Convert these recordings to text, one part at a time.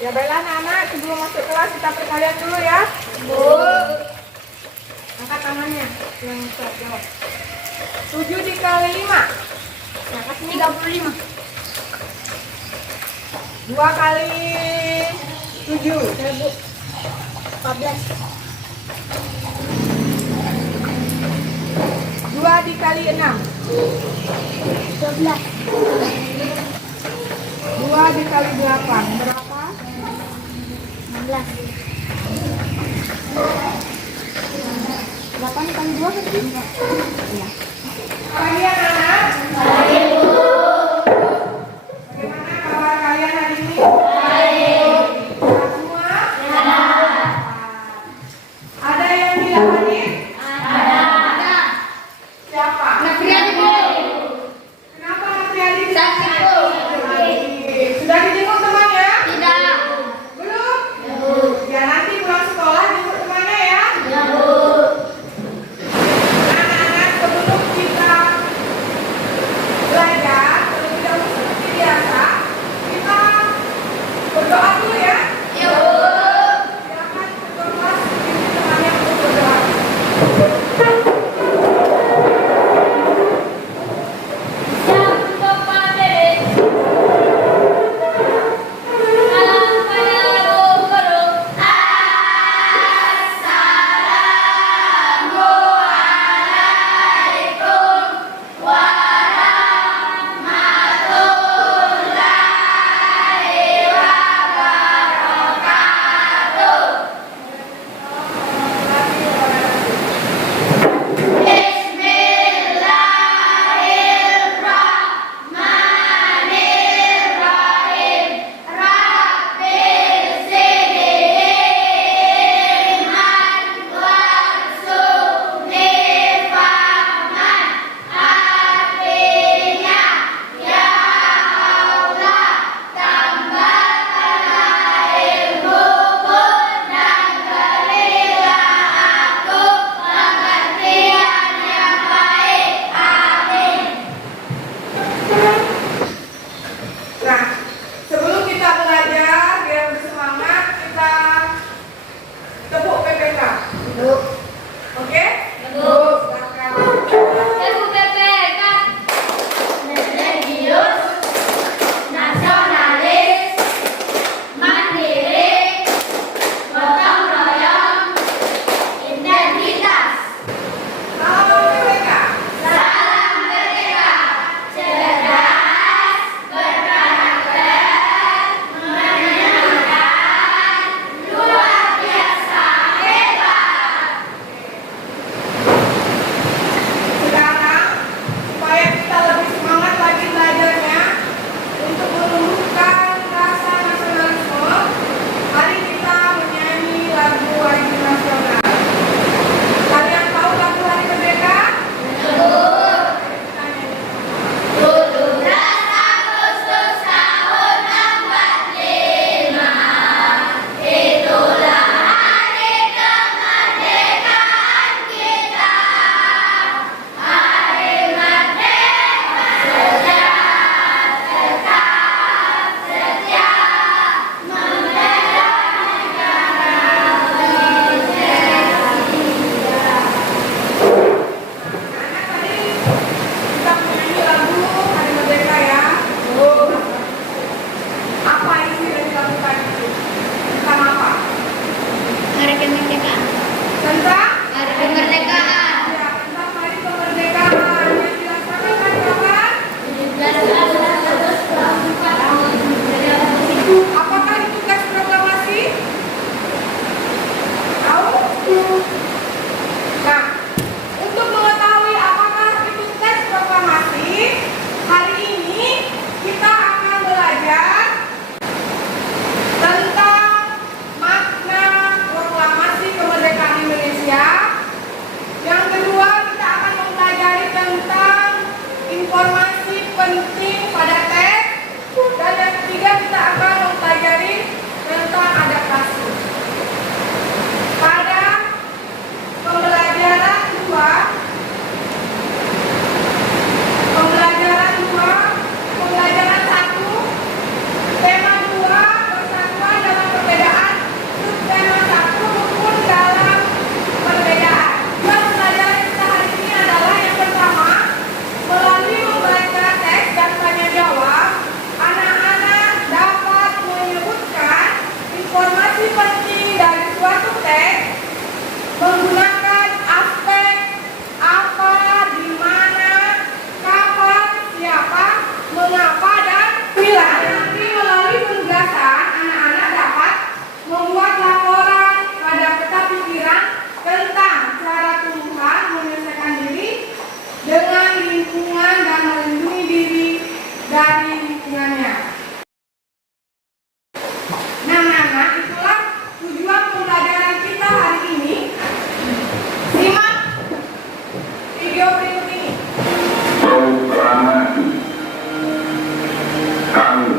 Ya baiklah anak-anak, sebelum masuk kelas kita perkalian dulu ya. Bu. Angkat tangannya. Yang stop, jawab. 7 dikali 5. Nah, kasih 35. 2 kali 7. 14. 2 dikali 6. 12. 2 dikali 8. Berapa? 16. 8 kali 2 kan 5. Iya. Kalian anak? Bagaimana kabar kalian hari ini? Baik. Semua? Ada yang tidak hadir? Ada. Siapa? Napriani, Bu. Kenapa Napriani tidak Sakit, Bu. hadir? Sudah dijenguk temannya? Tidak. Belum? Ya, Bu. Ya nanti pulang sekolah jemput temannya ya. Ya, Bu. Anak-anak, sebelum kita Video berikut ini. Proklamasi kami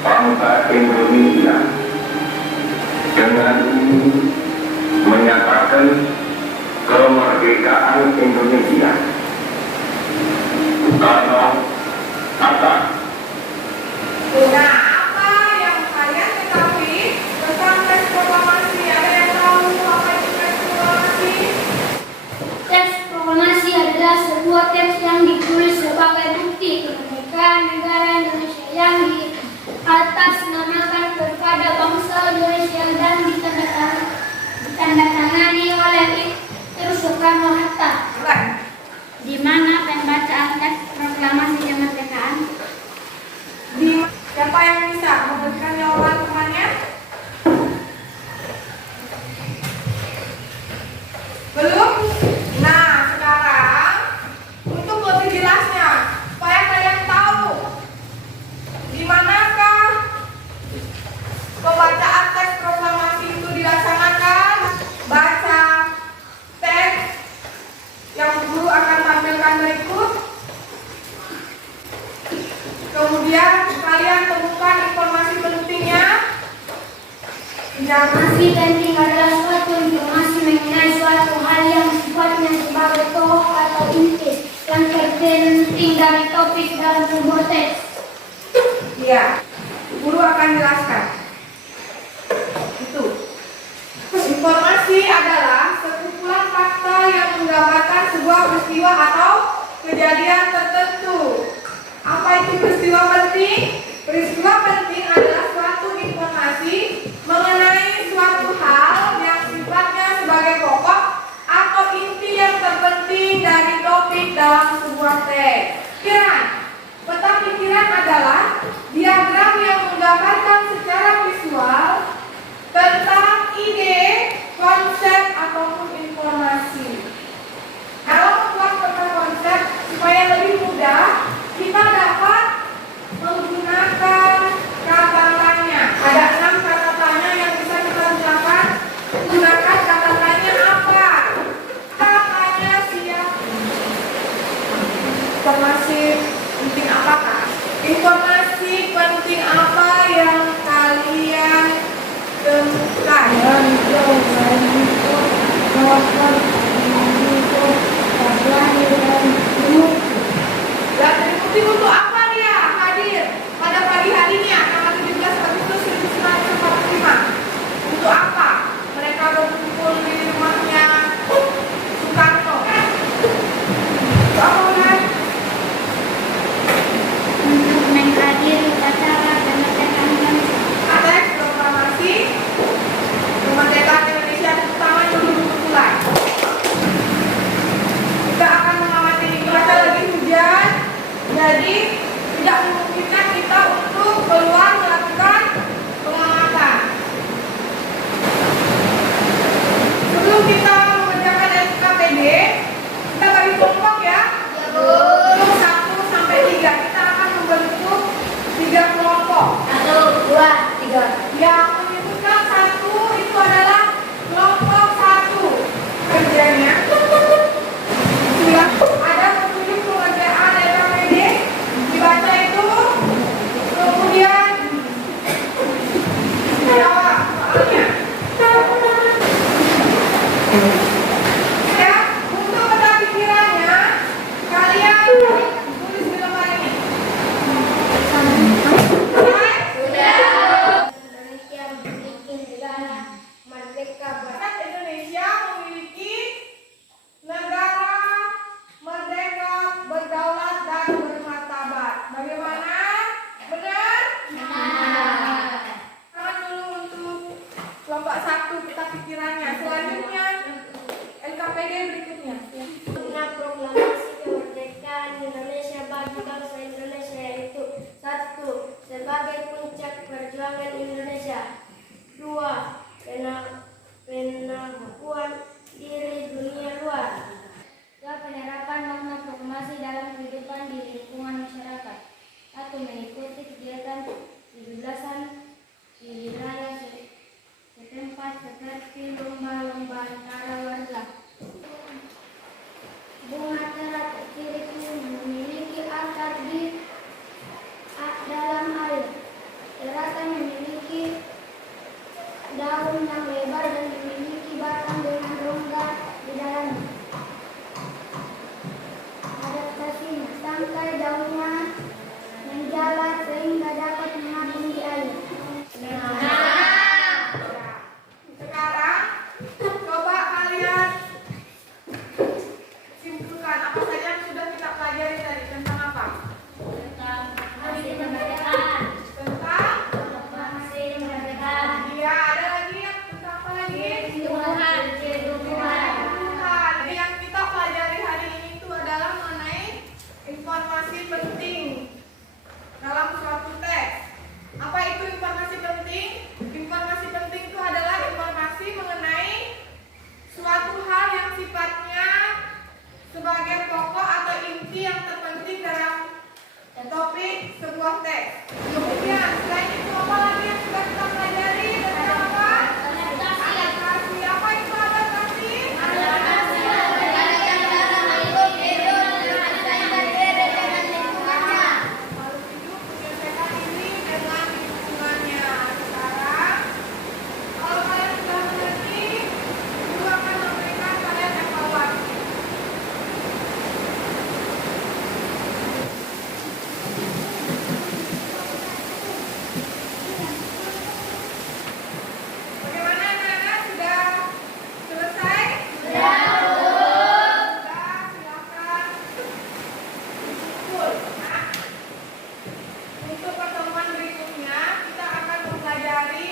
bangsa Indonesia dengan ini menyatakan kemerdekaan Indonesia. Soekarno Hatta. Nah, apa yang kalian ketahui tentang teks proklamasi? Ada yang tahu apa itu teks proklamasi? Teks proklamasi adalah sebuah teks yang ditulis sebagai bukti kemerdekaan negara Indonesia yang diatasnamakan kepada bangsa Indonesia dan ditandatangani oleh Soekarno Hatta. Di mana pembacaan teks proklamasi kemerdekaan? Siapa yang bisa memberikan jawaban temannya? Belum? Nah, sekarang untuk lebih jelasnya, supaya kalian tahu di manakah pembacaan teks proklamasi itu dilaksanakan, baca teks yang guru akan tampilkan berikut. Kemudian kalian temukan informasi pentingnya. Informasi penting adalah suatu informasi mengenai suatu hal yang sifatnya sebagai pokok atau inti yang terpenting dari topik dalam sebuah teks. Iya, guru akan jelaskan. Itu. Informasi adalah sekumpulan fakta yang menggambarkan sebuah peristiwa atau kejadian tertentu. Apa itu peristiwa penting? Peristiwa penting adalah suatu informasi mengenai suatu hal yang sifatnya sebagai pokok atau inti yang terpenting dari topik dalam sebuah teks. Pikiran. Peta pikiran adalah diagram yang menggambarkan secara visual tentang ide, konsep, ataupun informasi. Kalau membuat peta konsep supaya lebih mudah, kita dapat menggunakan kata tanya. Ada 6 kata tanya yang bisa kita gunakan. Gunakan kata tanya apa? Kata tanya siapa? Informasi penting apakah? Informasi penting apa yang kalian temukan? Dan terbukti untuk apa dia hadir pada pagi harinya tanggal 17 Agustus 1945? Untuk apa mereka berkumpul di rumahnya Soekarno? Untuk apa kan? Untuk menghadiri upacara kemerdekaan Indonesia. Teks proklamasi kemerdekaan Indonesia pertama dulu mulai. Kita akan mengamati cuaca lagi hujan, jadi tidak memungkinkan kita untuk keluar melakukan pengamatan. Sebelum kita mengerjakan SKPD, kita bagi kelompok ya. Untuk 1 sampai 3 kita akan membentuk 3 kelompok. 1, 2, 3. Yang menyebutkan 1 itu adalah kelompok 1. Kerjanya ada 7 pengerjaan SKPD inti yang terpenting dalam topik sebuah teks. Kemudian selain itu apa lagi yang sudah kita pelajari tentang apa? Adaptasi. Apa itu adaptasi? Makhluk hidup menyesuaikan diri dengan lingkungannya. Sekarang, kalau kalian sudah mengerti, guru akan memberikan kalian evaluasi. Bagaimana anak-anak, sudah selesai? Sudah, silakan kumpul. Nah, untuk pertemuan berikutnya kita akan mempelajari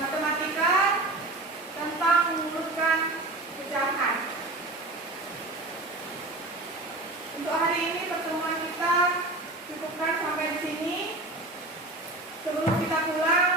matematika tentang mengumpulkan pecahan. Untuk hari ini pertemuan kita cukupkan sampai di sini. Sebelum kita pulang,